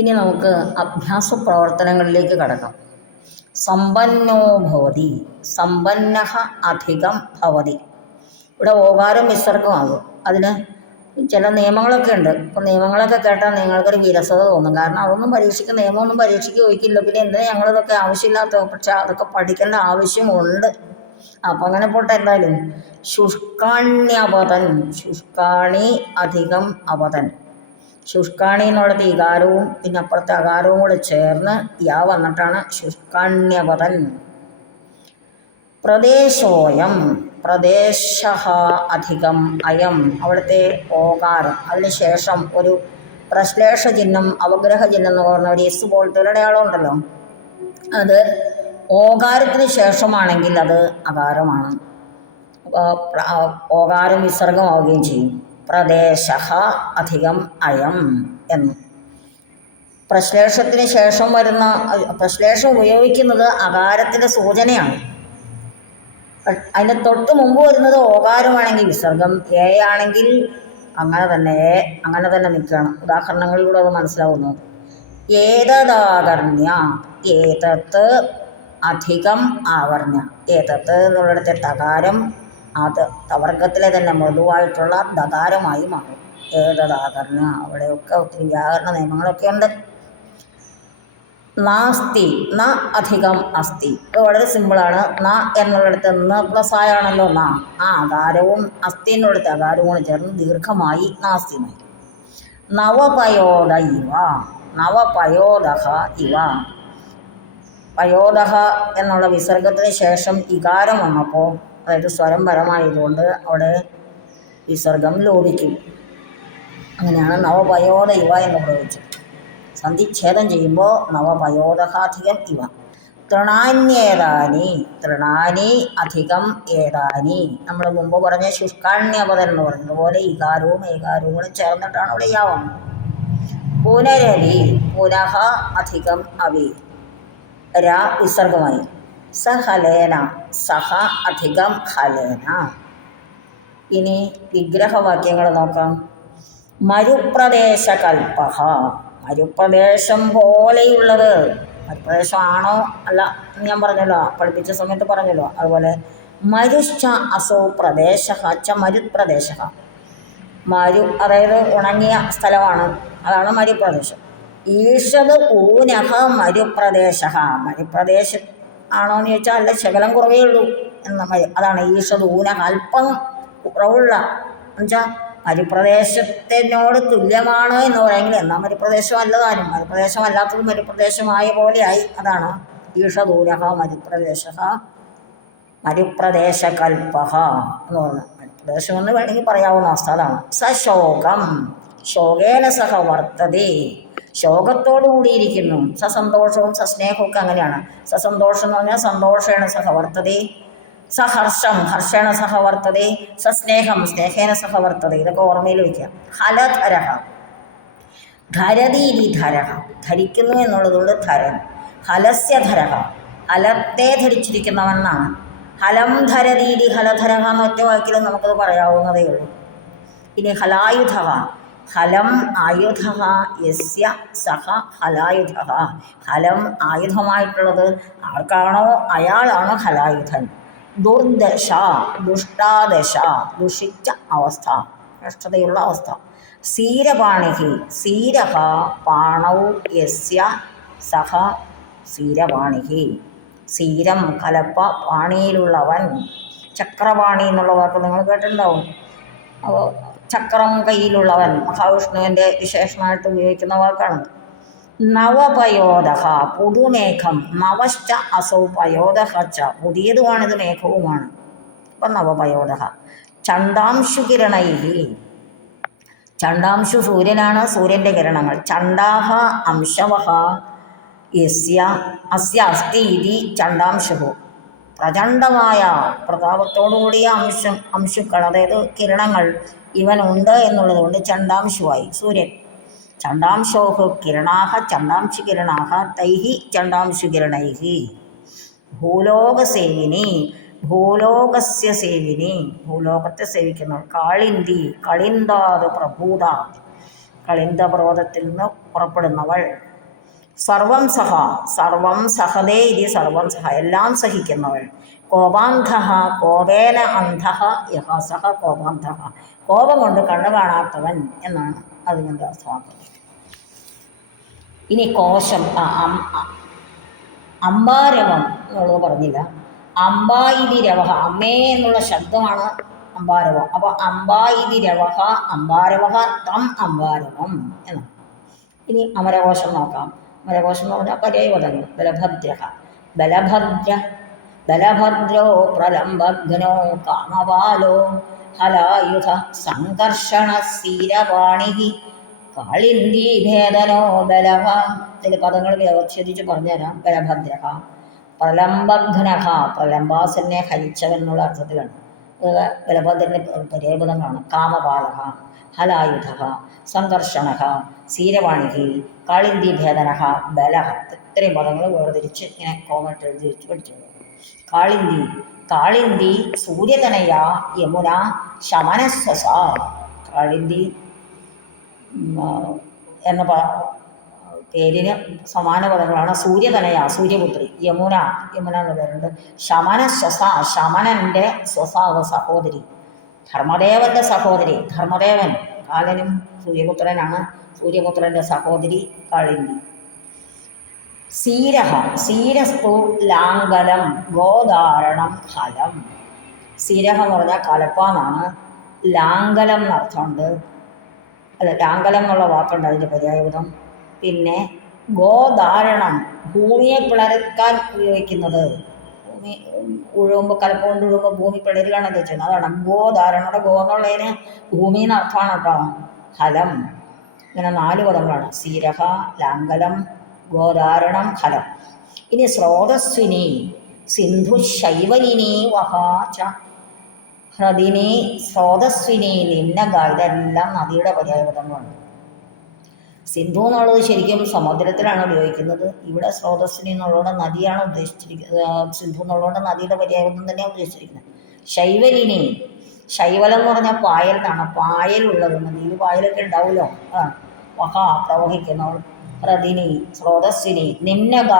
ഇനി നമുക്ക് അഭ്യാസ പ്രവർത്തനങ്ങളിലേക്ക് കടക്കാം. സമ്പന്നോ ഭവതി, സമ്പന്നഃ അധികം ഭവതി. ഇവിടെ ഓകാരം വിസർഗമാകും. അതിന് ചില നിയമങ്ങളൊക്കെ ഉണ്ട്. അപ്പം നിയമങ്ങളൊക്കെ കേട്ടാൽ നിങ്ങൾക്കൊരു വിരസത തോന്നും. കാരണം അതൊന്നും നിയമമൊന്നും പരീക്ഷയ്ക്ക് ചോദിക്കില്ല. പിന്നെ എന്തിനാ ഞങ്ങളിതൊക്കെ ആവശ്യമില്ലാത്ത, പക്ഷെ അതൊക്കെ പഠിക്കേണ്ട ആവശ്യമുണ്ട്. അപ്പം അങ്ങനെ പോട്ടെ. എന്തായാലും ശുഷ്കാണ്യപതൻ, ശുഷ്കാണി അധികം അപതൻ. ശുഷ്കാണി എന്നുള്ളത് ഇകാരവും പിന്നെ അപ്പുറത്തെ അകാരവും കൂടെ ചേർന്ന് യാ വന്നിട്ടാണ് ശുഷ്കാണ്യപതൻ. പ്രദേശോയം, പ്രദേശ അധികം അയം. അവിടുത്തെ ഓകാരം, അതിനുശേഷം ഒരു പ്രശ്ലേഷ ചിഹ്നം അവഗ്രഹ ചിഹ്നം എന്ന് പറഞ്ഞ ഒരു എസ് പോലത്തെ ഒരു അടയാളം ഉണ്ടല്ലോ, അത് ഓകാരത്തിന് ശേഷമാണെങ്കിൽ അത് അകാരമാണ്. അപ്പോൾ ഓകാരം വിസർഗമാവുകയും ചെയ്യും. പ്രദേശ അധികം അയം എന്ന്. പ്രശ്ലേഷത്തിന് ശേഷം വരുന്ന, പ്രശ്ലേഷം ഉപയോഗിക്കുന്നത് അകാരത്തിൻ്റെ സൂചനയാണ്. അതിന് തൊട്ട് മുമ്പ് വരുന്നത് ഓകാരമാണെങ്കിൽ വിസർഗം, എ ആണെങ്കിൽ അങ്ങനെ തന്നെ നിൽക്കുകയാണ്. ഉദാഹരണങ്ങളിലൂടെ അത് മനസ്സിലാവുന്നു. ഏതദാകർണ്യ, ഏതത്ത് അധികം ആകർണ്യ. ഏതത്ത് എന്നുള്ളിടത്തെ തകാരം അത് തവർഗത്തിലെ തന്നെ മൃദുവായിട്ടുള്ള ദകാരമായി മാറും. ഏതദാകർണ്യ. അവിടെയൊക്കെ ഒത്തിരി വ്യാകരണ നിയമങ്ങളൊക്കെ ഉണ്ട്. നാസ്തി, ന അധികം അസ്തി. അത് വളരെ സിമ്പിളാണ്. ന എന്നുള്ളിടത്ത് ന പ്ലസ് ആയാണല്ലോ ന. ആ അകാരവും അസ്ഥി എന്നുള്ളിടത്ത് അകാരവും കൂടെ ചേർന്ന് ദീർഘമായി നാസ്തിനായി. നവപയോദ ഇവ, നവപയോദഹ ഇവ. പയോദഹ എന്നുള്ള വിസർഗത്തിന് ശേഷം ഇകാരം വന്നപ്പോൾ, അതായത് സ്വരം പരമായതുകൊണ്ട് അവിടെ വിസർഗം ലോപിക്കും. അങ്ങനെയാണ് നവപയോദ ഇവ എന്ന് പ്രയോഗിച്ചത്. സന്ധിച്ഛേദം ചെയ്യുമ്പോൾ നവപയോദഹാധികം ഇവ. തൃണാന്യേതാനി, തൃണാനി അധികം ഏതാനി. നമ്മൾ മുമ്പ് പറഞ്ഞ ശുഷ്കാണ്യപതൻ എന്ന് പറഞ്ഞതുപോലെ ഇകാരവും ഏകാരവും കൂടെ ചേർന്നിട്ടാണ് അവിടെ യാവുന്നത്. പുനരവി, പുനഃ അധികം അവി. ര വിസർഗമായി. സഹലേന, സഹ അധികം ഹലേന. ഇനി വിഗ്രഹവാക്യങ്ങൾ നോക്കാം. മരുപ്രദേശകൽപ്പഃ, മരുപ്രദേശം പോലെയുള്ളത്. മരുപ്രദേശമാണോ അല്ല ഞാൻ പറഞ്ഞല്ലോ, പഠിപ്പിച്ച സമയത്ത് പറഞ്ഞല്ലോ. അതുപോലെ മരുശ്ച അസോ പ്രദേശ ച മരുപ്രദേശ. മരു അതായത് ഉണങ്ങിയ സ്ഥലമാണ്, അതാണ് മരുപ്രദേശം. ഈഷത് ഊനഃ മരുപ്രദേശ. മരുപ്രദേശം ആണോ എന്ന് ചോദിച്ചാൽ അല്ല, ശകലം കുറവേ ഉള്ളൂ എന്ന അതാണ് ഈഷത് ഊനഃ. അല്പം കുറവുള്ള എന്നുവെച്ചാൽ മരുപ്രദേശത്തിനോട് തുല്യമാണ് എന്ന് പറയുമെങ്കിൽ എന്നാൽ മരുപ്രദേശം അല്ലതാനും. മരുപ്രദേശം അല്ലാത്തത് മരുപ്രദേശമായ പോലെയായി. അതാണ് ഈഷദൂരഹ മരുപ്രദേശ, മരുപ്രദേശകൽപ്പഃ എന്ന് പറഞ്ഞത്. മരുപ്രദേശം എന്ന് വേണമെങ്കിൽ പറയാവുന്ന അവസ്ഥ അതാണ്. സശോകം, ശോകേന സഹ വർത്തതേ. ശോകത്തോടു കൂടിയിരിക്കുന്നു. സസന്തോഷവും സസ്നേഹവും ഒക്കെ അങ്ങനെയാണ്. സസന്തോഷം എന്ന് പറഞ്ഞാൽ സന്തോഷേണ സഹ വർത്തതേ. സഹർഷം, ഹർഷേണ സഹ വർത്തതേ. സസ്നേഹം, സ്നേഹേന സഹ വർത്തതേ. ഇതൊക്കെ ഓർമ്മയിൽ വയ്ക്കുക. ഹലധരഹ, ധരതീതി ധരഹ. ധരിക്കുന്നു എന്നുള്ളതുകൊണ്ട് ധരൻ. ഹലസ്യ ധരഹ, ഹലത്തെ ധരിച്ചിരിക്കുന്നവനാണ്. ഹലം ധരതീതി ഹലധരഹ എന്ന ഒറ്റ വാക്കിലും നമുക്കത് പറയാവുന്നതേ ഉള്ളൂ. ഇനി ഹലായുധ, ഹലം ആയുധ യസ്യ സഹ ഹലായുധ. ഹലം ആയുധമായിട്ടുള്ളത് ആർക്കാണോ അയാളാണ് ഹലായുധൻ. ദുർദശ, ദുഷ്ടാദശ, ദുഷിച്ച അവസ്ഥ, കഷ്ടതയുള്ള അവസ്ഥ. സീരപാണിഹി, സീരഹ പാണൗ യസ്യ സഹ സീരപാണിഹി. സീരം കലപ്പ, പാണിയിലുള്ളവൻ. ചക്രപാണി എന്നുള്ള വാക്ക് നിങ്ങൾ കേട്ടിട്ടുണ്ടാവും. അപ്പോൾ ചക്രം കയ്യിലുള്ളവൻ മഹാവിഷ്ണുവിൻ്റെ വിശേഷണമായിട്ട് ഉപയോഗിക്കുന്ന വാക്കാണ്. നവപയോദഹ, പുതുമേഘം. നവശ്ച അസൗ പയോദഹ ച, പുതിയതുമാണിത്, മേഘവുമാണ്. അപ്പം നവപയോദഹ. ചണ്ഡാംശു കിരണൈഹി, ചണ്ഡാംശു സൂര്യനാണ്, സൂര്യൻ്റെ കിരണങ്ങൾ. ചണ്ഡാഹ അംശവഹ യസ്യ അസ്യ അസ്തി ഇതി ചണ്ഡാംശു. പ്രചണ്ഡമായ പ്രതാപത്തോടുകൂടിയ അംശുക്കൾ, അതായത് കിരണങ്ങൾ ഇവനുണ്ട് എന്നുള്ളത് കൊണ്ട് ചണ്ഡാംശുവായി സൂര്യൻ. ചണ്ഡാംശോഹ കിരണാഹ ചണ്ഡാംശു കിരണാഹ തൈഹി ചണ്ഡാംശു കിരണൈഹി. ഭൂലോകസേവിനി, ഭൂലോകസ്യ സേവിനി, ഭൂലോകത്തെ സേവിക്കുന്നു. കാളിന്തി, കളിന്താത് പ്രഭൂത. കളിന്തപർവ്വതത്തിൽ നിന്ന് പുറപ്പെടുന്നവൾ. സർവം സഹ, സർവം സഹതേ ഇതി സർവം സഹ, എല്ലാം സഹിക്കുന്നവൾ. കോപാന്ധ, കോപേന അന്ധ യഹ സഹ കോപാന്ധ, കോപം കൊണ്ട് കണ്ണു കാണാത്തവൻ എന്നാണ് അതുകൊണ്ട് അർത്ഥമാക്കുന്നത്. ഇനി കോശം, അംബാരവം എന്നുള്ളത് പറഞ്ഞില്ല. അംബായിതി രവഹ, അമ്മേ എന്നുള്ള ശബ്ദമാണ് അംബാരവം. അപ്പോൾ അംബായിതി രവഹ അംബാരവഹ തം അംബാരവം എന്നാണ്. ഇനി അമരകോശം നോക്കാം. അമരകോശം എന്ന് പറഞ്ഞാൽ പര്യായപദങ്ങൾ. ബലഭദ്ര, ബലഭദ്ര, ബലഭദ്രോ പ്രലംബഘ്നോ കാമപാലോ ഹലായുധ സംഘർഷണ സ്ഥിരപാണി കാളിന്ദീഭേദനോ ബലഹ. ചില പദങ്ങൾ വ്യവച്ഛേദിച്ച് പറഞ്ഞുതരാം. ബലഭദ്ര, പ്രലംബഘ്നഹ, പ്രലംബാസനെ ഹരിച്ചവൻ എന്നുള്ള അർത്ഥത്തിലാണ്. ബലഭദ്രൻ്റെ പര്യായപദങ്ങളാണ്. കാമപാലഹ, ഹലായുധ, സംഘർഷണ, സ്ഥിരവാണി, കാളിന്ദീഭേദന, ബലഹ. ഇത്രയും പദങ്ങൾ വേർതിരിച്ച് ഇങ്ങനെ കോമട്ട് എഴുതി വെച്ച് പഠിച്ചു. കാളിന്തി, കാളിന്തി സൂര്യതനയ യമുന ശമനസ്വസ. കാളിന്തി എന്ന പേരിന് സമാന പദങ്ങളാണ്. സൂര്യതനയ, സൂര്യപുത്രി. യമുന, യമുന എന്ന പേരുണ്ട്. ശമനസ്വസ, ശമനൻ്റെ സ്വസാവ് സഹോദരി. ധർമ്മദേവൻ്റെ സഹോദരി. ധർമ്മദേവൻ കാലനും സൂര്യപുത്രനാണ്. സൂര്യപുത്രൻ്റെ സഹോദരി കാളിന്തി. സീരഹ, സീരസ്തു ലാംഗലം ഗോധാരണം ഹലം. സീരഹ എന്ന് പറഞ്ഞാൽ കലപ്പാന്നാണ്. ലാംഗലം എന്നർത്ഥമുണ്ട്. അല്ല, ലാംഗലം എന്നുള്ള വാക്കുണ്ട് അതിൻ്റെ പര്യായപദം. പിന്നെ ഗോധാരണം, ഭൂമിയെ പിളർക്കാൻ ഉപയോഗിക്കുന്നത്. ഭൂമി ഉഴുകുമ്പോൾ, കലപ്പ കൊണ്ട് ഉഴുകുമ്പോൾ ഭൂമി പിളരുകയാണെന്ന് വെച്ചാൽ അതാണ് ഗോധാരണയുടെ. ഗോ എന്നുള്ളതിന് ഭൂമി എന്നർത്ഥമാണ് കേട്ടോ. ഹലം, ഇങ്ങനെ 4 പദങ്ങളാണ്. സീരഹ, ലാംഗലം, ഗോധാരണം, ഹലം. ഇനി സ്രോതസ്വിനി, സിന്ധു ശൈവലിനി വഹാച ഹ്രദിനി, സ്രോതസ്വിനി, നിന്നഗ. ഇതെല്ലാം നദിയുടെ പര്യായപദങ്ങളാണ്. സിന്ധു എന്നുള്ളത് ശരിക്കും സമുദ്രത്തിലാണ് ഉപയോഗിക്കുന്നത്. ഇവിടെ സ്രോതസ്വിനി എന്നുള്ളതുകൊണ്ട് നദിയാണ് ഉദ്ദേശിച്ചിരിക്കുന്നത്. സിന്ധു എന്നുള്ളതുകൊണ്ട് നദിയുടെ പര്യായപദം തന്നെയാണ് ഉദ്ദേശിച്ചിരിക്കുന്നത്. ശൈവലിനി, ശൈവലം എന്ന് പറഞ്ഞാൽ പായൽ എന്നാണ്. പായലുള്ളത്, നദിയിൽ പായലൊക്കെ ഉണ്ടാവുമല്ലോ. വഹ പ്രവഹിക്കുന്നവൾ. ഹ്രദിനി, സ്രോതസ്വിനി. നിമ്നക,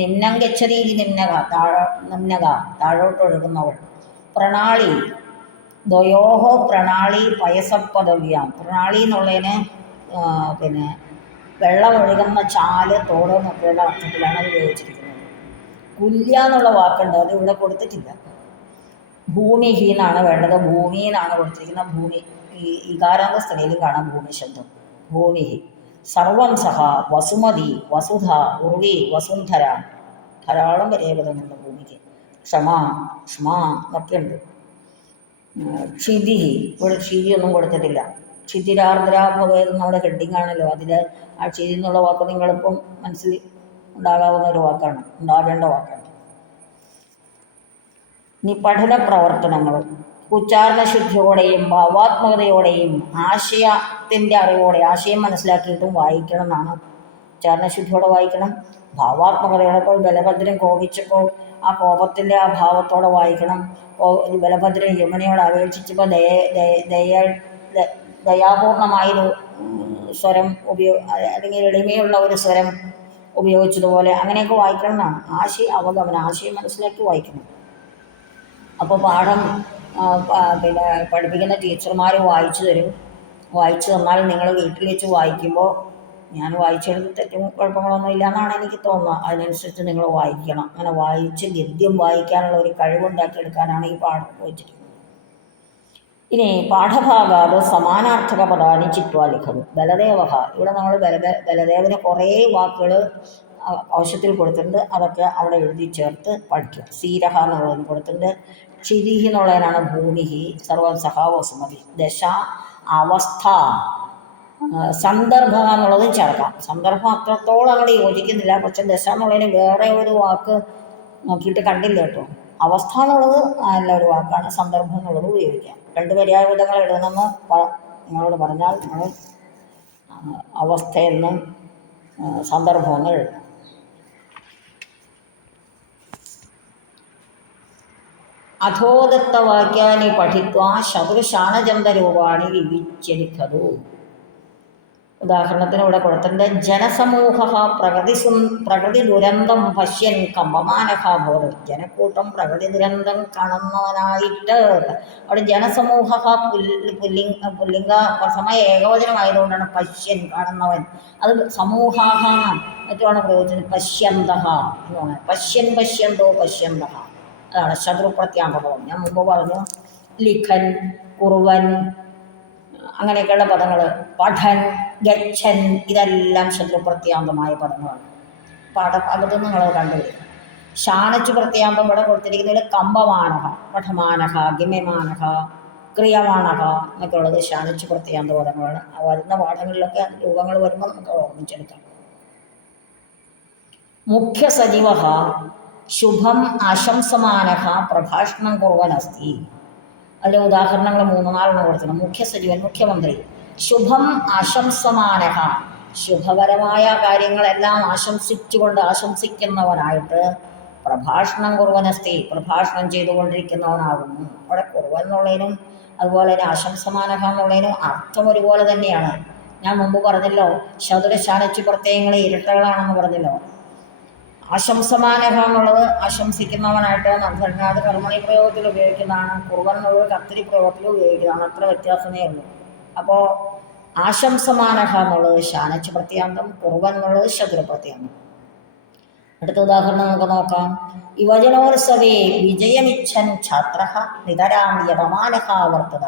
നിമ്നം ഗച്ഛതി നിമ്നക, നിമ്നക താഴോട്ടൊഴുകുന്നവൾ. പ്രണാളി, ദ്വയോഹോ പ്രണാളി പയസപ്പദവ്യാം. പ്രണാളി എന്നുള്ളതിന് പിന്നെ വെള്ളമൊഴുകുന്ന ചാല്, തോട് എന്നൊക്കെയുള്ള അർത്ഥത്തിലാണ് അത് ഉപയോഗിച്ചിരിക്കുന്നത്. കുല്യ എന്നുള്ള വാക്കുണ്ട്, അത് ഇവിടെ കൊടുത്തിട്ടില്ല. ഭൂമിഹി എന്നാണ് വേണ്ടത്. ഭൂമി എന്നാണ് കൊടുത്തിരിക്കുന്നത്. ഭൂമി ഈ കാരാന്ത സ്ഥലയിൽ കാണാം ഭൂമി ശബ്ദം. ഭൂമിഹി. സർവം സഹ, വസുമതി, വസുധ, ഉർവി, വസുന്ധര. ധാരാളം പര്യായപദങ്ങളുണ്ട് ഭൂമിക്ക്. ക്ഷമ, ക്ഷമ എന്നൊക്കെ ഉണ്ട്. ക്ഷിതി, ഇവിടെ ക്ഷിതി ഒന്നും കൊടുത്തിട്ടില്ല. ക്ഷിതിരാർദ്രാഭവേദം നമ്മുടെ ഹെഡിങ് ആണല്ലോ. അതിൽ ആ ക്ഷിതി എന്നുള്ള വാക്ക് നിങ്ങളിപ്പം മനസ്സിൽ ഉണ്ടാകാവുന്ന ഒരു വാക്കാണ്, ഉണ്ടാകേണ്ട വാക്കാണ്. ഇനി പഠന പ്രവർത്തനങ്ങൾ. ഉച്ചാരണശുദ്ധിയോടെയും ഭാവാത്മകതയോടെയും ആശയത്തിൻ്റെ അറിവോടെ, ആശയം മനസ്സിലാക്കിയിട്ടും വായിക്കണം എന്നാണ്. ഉച്ചാരണശുദ്ധിയോടെ വായിക്കണം, ഭാവാത്മകതയോടെ. ഇപ്പോൾ ബലഭദ്രൻ കോപിച്ചപ്പോൾ ആ കോപത്തിൻ്റെ ആ ഭാവത്തോടെ വായിക്കണം. ബലഭദ്രൻ യമുനയോട് അപേക്ഷിച്ചപ്പോൾ ദയാപൂർണമായൊരു സ്വരം അല്ലെങ്കിൽ എളിമയുള്ള ഒരു സ്വരം ഉപയോഗിച്ചതുപോലെ അങ്ങനെയൊക്കെ വായിക്കണം എന്നാണ്. അവഗമനം, ആശയം മനസ്സിലാക്കി വായിക്കണം. അപ്പോൾ പാഠം പിന്നെ പഠിപ്പിക്കുന്ന ടീച്ചർമാർ വായിച്ചു തരും. വായിച്ചു തന്നാൽ നിങ്ങൾ വീട്ടിൽ വെച്ച് വായിക്കുമ്പോൾ, ഞാൻ വായിച്ചെടുത്ത് തെറ്റും കുഴപ്പങ്ങളൊന്നും ഇല്ല എന്നാണ് എനിക്ക് തോന്നുന്നത്. അതിനനുസരിച്ച് നിങ്ങൾ വായിക്കണം. അങ്ങനെ വായിച്ച് ഗദ്യം വായിക്കാനുള്ള ഒരു കഴിവുണ്ടാക്കിയെടുക്കാനാണ് ഈ പാഠം വെച്ചിരിക്കുന്നത്. ഇനി പാഠഭാഗാത് സമാനാർത്ഥക പദാനി ചിത്വാ ലിഖതു. ബലദേവ, ഇവിടെ നമ്മൾ ബലദേവന് കുറേ വാക്കുകൾ ആവശ്യത്തിൽ കൊടുത്തിട്ടുണ്ട്. അതൊക്കെ അവിടെ എഴുതി ചേർത്ത് പഠിക്കുക. സീരഹ എന്നുള്ളതിന് കൊടുത്തിട്ടുണ്ട്. ക്ഷിതിഹി എന്നുള്ളതിനാണ് ഭൂമിഹി. സർവം സഹ, വസുമതി. ദശ, അവസ്ഥ, സന്ദർഭ എന്നുള്ളതും ചേർക്കാം. സന്ദർഭം അത്രത്തോളം അങ്ങോട്ട് യോജിക്കുന്നില്ല. പക്ഷെ ദശ എന്നുള്ളതിന് വേറെ ഒരു വാക്ക് നോക്കിയിട്ട് കണ്ടില്ല കേട്ടോ. അവസ്ഥ എന്നുള്ളത് നല്ലൊരു വാക്കാണ്. സന്ദർഭം എന്നുള്ളത് ഉപയോഗിക്കാം. 2 പര്യായപദങ്ങൾ എഴുതണമെന്ന് നിങ്ങളോട് പറഞ്ഞാൽ നിങ്ങൾ അവസ്ഥയെന്നും സന്ദർഭമെന്നും എഴുതണം. അധോദത്തവാക്യാനി പഠിത്വാ ശത്രുശാനചന്തരൂപാണി വിവിച്യ ലിഖതു. ഉദാഹരണത്തിന് ഇവിടെ കൊടുത്തിട്ടുണ്ട്. ജനസമൂഹ പ്രകൃതി ദുരന്തം പശ്യൻ കമ്പമാനഹ ഭവതി. ജനക്കൂട്ടം പ്രകൃതി ദുരന്തം കാണുന്നവനായിട്ട്. അവിടെ ജനസമൂഹ പുല്ലിംഗ സമയ ഏകവചനമായതുകൊണ്ടാണ് പശ്യൻ കാണുന്നവൻ. അത് സമൂഹാഹ മറ്റുമാണ് പ്രയോഗിച്ചത്. പശ്യന്തഹ എന്ന് പറഞ്ഞാൽ പശ്യൻ പശ്യന്തോ പശ്യന്തഹ, അതാണ് ശത്രുപ്രത്യാന്തപദം. ഞാൻ മുമ്പ് പറഞ്ഞു ലിഖൻ, കുറുവൻ, അങ്ങനെയൊക്കെയുള്ള പദങ്ങൾ. പഠൻ, ഗച്ഛൻ, ഇതെല്ലാം ശത്രുപ്രത്യാന്തമായ പദങ്ങളാണ്. പാഠഭാഗത്ത് നിങ്ങൾ കണ്ടുപിടിക്കും. ശാനച്ചു പ്രത്യാന്തം ഇവിടെ കൊടുത്തിരിക്കുന്നതിൽ കമ്പമാനഹ, പഠമാനഹ, ഗമ്യമാനഹ, ക്രിയമാനഹ എന്നൊക്കെ ഉള്ളത് ശാനച്ചു പ്രത്യാന്ത പദങ്ങളാണ്. വരുന്ന പാഠങ്ങളിലൊക്കെ രൂപങ്ങൾ വരുമ്പോൾ നമുക്ക് ഓർമ്മിച്ചെടുക്കാം. മുഖ്യ സജീവ ശുഭം ആശംസമാനഹ പ്രഭാഷണം കുറുവനസ്തി. അതിലെ ഉദാഹരണങ്ങൾ 3-4 കൊടുക്കണം. മുഖ്യ സജീവൻ, മുഖ്യമന്ത്രി. ശുഭം ആശംസമാനഹ, ശുഭകരമായ കാര്യങ്ങളെല്ലാം ആശംസിക്കുന്നവനായിട്ട്. പ്രഭാഷണം കുറുവനസ്തി, പ്രഭാഷണം ചെയ്തുകൊണ്ടിരിക്കുന്നവനാകുന്നു. അവിടെ കുറുവൻ എന്നുള്ളതിനും അതുപോലെ തന്നെ ആശംസമാനഹ എന്നുള്ളതിനും അർത്ഥം ഒരുപോലെ തന്നെയാണ്. ഞാൻ മുമ്പ് പറഞ്ഞല്ലോ, ശതുരശാനച്ചു പ്രത്യയങ്ങൾ ഇരട്ടകളാണെന്ന് പറഞ്ഞല്ലോ. ആശംസമാനഹ എന്നുള്ളത് ആശംസിക്കുന്നവനായിട്ട് നർദ്ധനാട് കർമ്മണി പ്രയോഗത്തിൽ ഉപയോഗിക്കുന്നതാണ്. കുറുവൻ എന്നുള്ളത് കർത്തരി പ്രയോഗത്തിൽ ഉപയോഗിക്കുന്നതാണ്. അത്ര വ്യത്യാസമേ ഉള്ളൂ. അപ്പോൾ ആശംസമാനഹ എന്നുള്ളത് ശാനച്ചു പ്രത്യാന്തം, കുറുവൻ എന്നുള്ളത് ശതുര പ്രത്യാന്തം. അടുത്ത ഉദാഹരണം നമുക്ക് നോക്കാം. യുവജനോത്സവേ വിജയമിച്ഛൻ ഛാത്ര നിതരാം യതമാനഹ വർത്തത.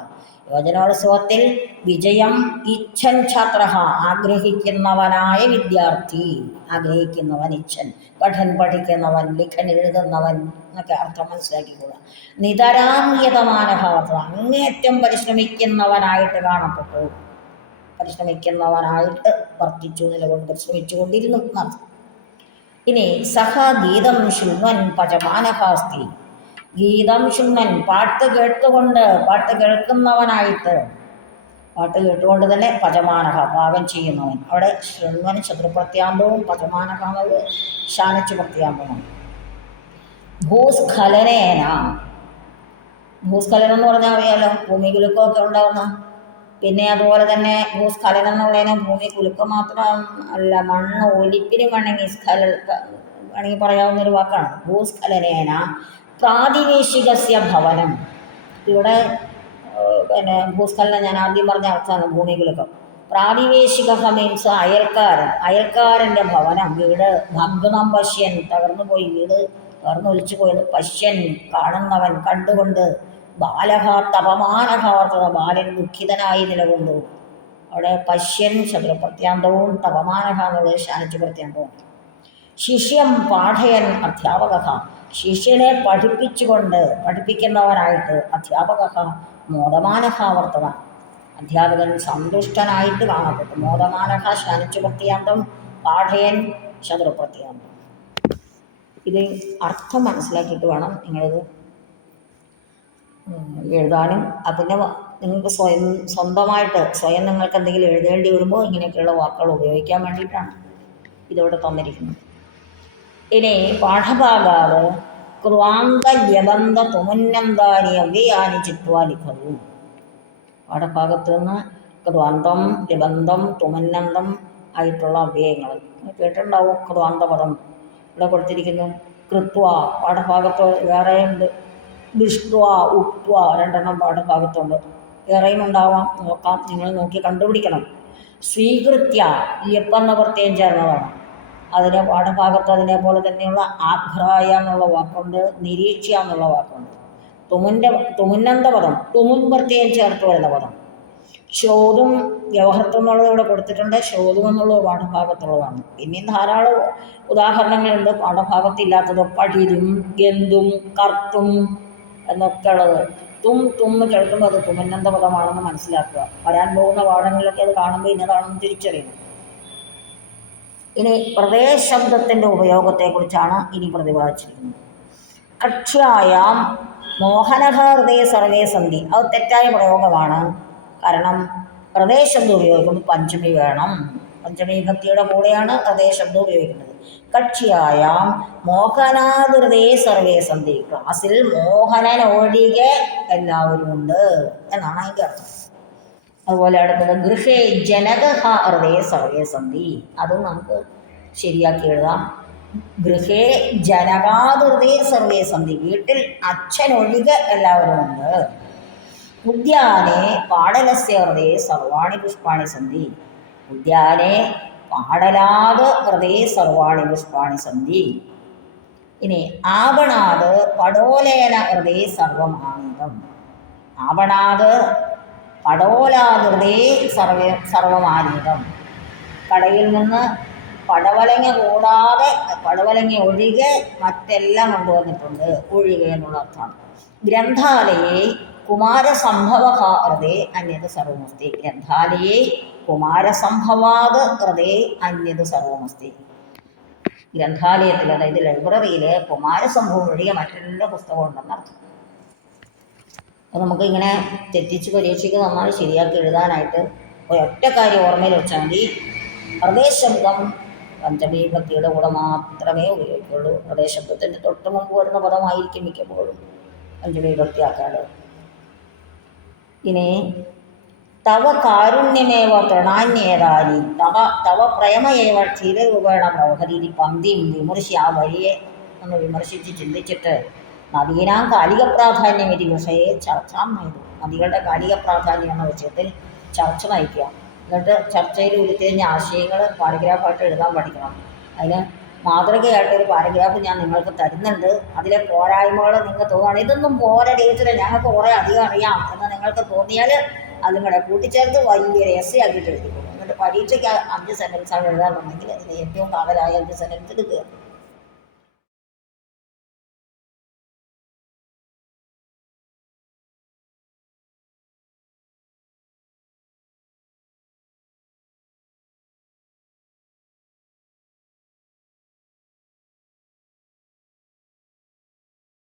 യുവജനോത്സവത്തിൽ വിജയം ഇച്ഛൻ ഛാത്ര, ആഗ്രഹിക്കുന്നവനായ വിദ്യാർത്ഥി. ആഗ്രഹിക്കുന്നവൻ, ഇച്ഛൻ പഠൻ പഠിക്കുന്നവൻ, ലിഖൻ എഴുതുന്നവൻ എന്നൊക്കെ അർത്ഥം മനസ്സിലാക്കിക്കൊള്ളുക. നിതരാം യതമാനഹ വർത്തത, അങ്ങേയറ്റം പരിശ്രമിക്കുന്നവനായിട്ട് കാണപ്പെട്ടു. പരിശ്രമിക്കുന്നവനായിട്ട് വർത്തിച്ചു, നിലകൊണ്ട് പരിശ്രമിച്ചുകൊണ്ടിരുന്നു എന്നർത്ഥം. ഇനി സഹ ഗീതം ശൃണ്വൻ പചമാനഹാസ്തി. ഗീതം ശൃണ്വൻ, പാട്ട് കേൾക്കുന്നവനായിട്ട്, പാട്ട് കേട്ടുകൊണ്ട് തന്നെ പചമാനഹ പാകം ചെയ്യുന്നവൻ. അവിടെ ശൃണ്വൻ ശത്രുപ്രത്യാന്തവും പചമാനഹ എന്നത് ശാനച്ചു പ്രത്യാന്തമാണ്. ഭൂസ്ഖലനേന, ഭൂസ്ഖലനം എന്ന് പറഞ്ഞാൽ അറിയാലോ, ഭൂമി കുലുക്കമൊക്കെ ഉണ്ടാകുന്ന. പിന്നെ അതുപോലെ തന്നെ ഭൂസ്ഖലനം എന്നുള്ളതിന് ഭൂമി കുലുക്കം മാത്രം അല്ല, മണ്ണ് ഒലിപ്പിന് വേണമെങ്കിൽ പറയാവുന്നൊരു വാക്കാണ്. ഭൂസ്ഖലനേന പ്രാതിവേശികസ്യ ഭവനം. ഇവിടെ പിന്നെ ഭൂസ്ഖലനം ഞാൻ ആദ്യം പറഞ്ഞ അർത്ഥമാണ് ഭൂമി കുലുക്കം. പ്രാതിവേശിക മീൻസ് അയൽക്കാരൻ്റെ ഭവനം, വീട്. ഭഗ്നം പശ്യൻ, തകർന്നു പോയി, വീട് തകർന്നൊലിച്ചു പോയത്. പശ്യൻ കാണുന്നവൻ, കണ്ടുകൊണ്ട്. ബാലഹ തപമാനഹ വർത്തത, ബാലൻ ദുഃഖിതനായി നിലകൊണ്ടു. അവിടെ പശ്യൻ ശത്രുപ്രത്യാന്തവും തപമാനഹ എന്നുള്ളത് ശാനച്ചു പ്രത്യാന്തവും. ശിഷ്യം പാഠയൻ അധ്യാപക, ശിഷ്യനെ പഠിപ്പിക്കുന്നവനായിട്ട്. അധ്യാപക മോദമാനഹ വർത്തത, അധ്യാപകൻ സന്തുഷ്ടനായിട്ട് കാണപ്പെട്ടു. മോദമാനഹ ശാനച്ചു പ്രത്യാന്തം, പാഠയൻ ശത്രുപ്രത്യാന്തം. ഇത് അർത്ഥം മനസ്സിലാക്കിയിട്ട് വേണം നിങ്ങളിത് എഴുതാനും. പിന്നെ നിങ്ങൾക്ക് സ്വയം നിങ്ങൾക്ക് എന്തെങ്കിലും എഴുതേണ്ടി വരുമ്പോൾ ഇങ്ങനെയൊക്കെയുള്ള വാക്കുകൾ ഉപയോഗിക്കാൻ വേണ്ടിയിട്ടാണ് ഇതിവിടെ തന്നിരിക്കുന്നത്. ഇനി പാഠഭാഗാത് കൃവാന്ത യബന്ധ തുമുന്നന്താനി അവ്യയാനി ചിത്വാ ലിഖതു. പാഠഭാഗത്ത് നിന്ന് കൃവാന്തം, ലിബന്ധം, തുമുന്നന്തം ആയിട്ടുള്ള അവ്യയങ്ങൾ കേട്ടിട്ടുണ്ടാവും. കൃവാന്തപദം ഇവിടെ കൊടുത്തിരിക്കുന്നു. കൃത്വ പാഠഭാഗത്ത് വേറെയുണ്ട്. ദൃഷ്ട്വ, ഉക്വ 2 പാഠഭാഗത്തുണ്ട്. വേറെയും ഉണ്ടാവാം, നോക്കാം. നിങ്ങൾ നോക്കി കണ്ടുപിടിക്കണം. സ്വീകൃത്യ യപ്പെന്ന പ്രത്യയം ചേർന്നതാണ്. അതിന് പാഠഭാഗത്ത് അതിനെപ്പോലെ തന്നെയുള്ള ആഘ്രായ എന്നുള്ള വാക്കുണ്ട്, നിരീക്ഷ്യ എന്നുള്ള വാക്കുണ്ട്. തുമുന്നന്ത പദം, തുമുൻ പ്രത്യയം ചേർത്ത് വരുന്ന പദം. ശ്രോതും വ്യവഹൃത്വം എന്നുള്ളത് ഇവിടെ കൊടുത്തിട്ടുണ്ട്. ശ്രോതും എന്നുള്ളത് പാഠഭാഗത്തുള്ളതാണ്. പിന്നെയും ധാരാളം ഉദാഹരണങ്ങളുണ്ട് പാഠഭാഗത്തില്ലാത്തത്. പഠിതും, ഗന്തും, കർത്തും എന്നൊക്കെ ഉള്ളത്. തും കേൾക്കുമ്പോൾ അത് തുമുന്നന്ത പദമാണെന്ന് മനസ്സിലാക്കുക. വരാൻ പോകുന്ന പാഠങ്ങളിലൊക്കെ അത് കാണുമ്പോൾ ഇന്നതാണെന്ന് തിരിച്ചറിയണം. ഇനി പ്രദേശശബ്ദത്തിൻ്റെ ഉപയോഗത്തെക്കുറിച്ചാണ് ഇനി പ്രതിപാദിച്ചിരിക്കുന്നത്. കക്ഷ്യായാം മോഹനഹ ഹൃദയ സർവേ സന്ധി. അത് തെറ്റായ പ്രയോഗമാണ്. കാരണം ഹൃദയശബ്ദം ഉപയോഗിക്കുമ്പോൾ പഞ്ചമി വേണം. പഞ്ചമി ഭക്തിയുടെ കൂടെയാണ് ഹൃദയശബ്ദം ഉപയോഗിക്കുന്നത്. കക്ഷ്യായാം മോഹനാഹൃദയ സർവേ സന്ധി. ക്ലാസ്സിൽ മോഹനനൊഴികെ എല്ലാവരും ഉണ്ട് എന്നാണ് അതിൻ്റെ അർത്ഥം. അതുപോലെ അടുത്തത് ഗൃഹേ ജനക ഹൃദയ സർവേ സന്ധി, അതും നമുക്ക് ശരിയാക്കി എഴുതാം. ഗൃഹേ ജനകാഹൃദയ സർവേ സന്ധി, വീട്ടിൽ അച്ഛനൊഴികെ എല്ലാവരും ഉണ്ട്. ഉദ്യാനെ പാടലസ്യ ഹൃദയ സർവാണി പുഷ്പാണി സന്ധി, ഉദ്യാനെ പാടലാത് ഹൃദയ സർവാണി പുഷ്പാണി സന്ധി. ഇനി ആവണാത് പടോലേന ഹൃദയ സർവമാനീതം, ആവണാത് പടോലാകൃതേ സർവമാനീതം, കടയിൽ നിന്ന് പടവലങ്ങ കൂടാതെ പടവലങ്ങ ഒഴികെ മറ്റെല്ലാം കൊണ്ടുവന്നിട്ടുണ്ട്, ഒഴികെ എന്നുള്ള അർത്ഥമാണ്. ഗ്രന്ഥാലയെ കുമാരസംഭവ ഹൃദേ അന്യത് സർവമസ്തി, ഗ്രന്ഥാലയെ കുമാരസംഭവാത് ഹൃദേ അന്യത് സർവമസ്തി. ഗ്രന്ഥാലയത്തിൽ അതായത് ലൈബ്രറിയിൽ കുമാരസംഭവം ഒഴികെ മറ്റെല്ലാ പുസ്തകവും ഉണ്ടെന്നർത്ഥം. അപ്പോൾ നമുക്കിങ്ങനെ തെറ്റിച്ച് പരീക്ഷയ്ക്ക് നന്നായി ശരിയാക്കി എഴുതാനായിട്ട് ഒരൊറ്റ കാര്യം ഓർമ്മയിൽ വെച്ചാൽ മതി. ഹൃദയശബ്ദം പഞ്ചമി ഭക്തിയുടെ കൂടെ മാത്രമേ ഉപയോഗിക്കുള്ളൂ. ഹൃദയശബ്ദത്തിൻ്റെ തൊട്ട് മുമ്പ് വരുന്ന പദമായിരിക്കും മിക്കപ്പോഴും പഞ്ചമി ഭക്തി ആക്കേണ്ടത്. ഇനി തവ കാരുണ്യമേവ തൃണാന്യേതാനി തവ പ്രേമയേവ ക്ഷീരരൂപേണ പ്രവഹതി പന്തിയും വിമർശി, ആ വഴിയെ ഒന്ന് വിമർശിച്ച് ചിന്തിച്ചിട്ട് നദീനാം കാലിക പ്രാധാന്യം ഇത് വിഷയെ ചർച്ചാം നയിക്കും, നദികളുടെ കാലിക പ്രാധാന്യം എന്ന വിഷയത്തിൽ ചർച്ച നയിക്കുക. എന്നിട്ട് ചർച്ചയിൽ ഉരുത്തിരിഞ്ഞ ആശയങ്ങൾ പാരഗ്രാഫായിട്ട് എഴുതാൻ പഠിക്കണം. അതിന് മാതൃകയായിട്ടൊരു പാരഗ്രാഫ് ഞാൻ നിങ്ങൾക്ക് തരുന്നുണ്ട്. അതിലെ പോരായ്മകൾ നിങ്ങൾക്ക് തോന്നുകയാണ് ഇതൊന്നും പോരാ ടീച്ചറെ, ഞങ്ങൾക്ക് കുറേ അധികം അറിയാം എന്ന് നിങ്ങൾക്ക് തോന്നിയാൽ അതും കൂടെ കൂട്ടിച്ചേർത്ത് വലിയൊരു എസ്സേ ആക്കിയിട്ട് എഴുതിക്കൊള്ളൂ. എന്നിട്ട് പരീക്ഷയ്ക്ക് 5 സെൻറ്റൻസാണ് എഴുതാറുണ്ടെങ്കിൽ അതിന് ഏറ്റവും കാവലായ 5 സെൻറ്റൻസ് എടുക്കുക.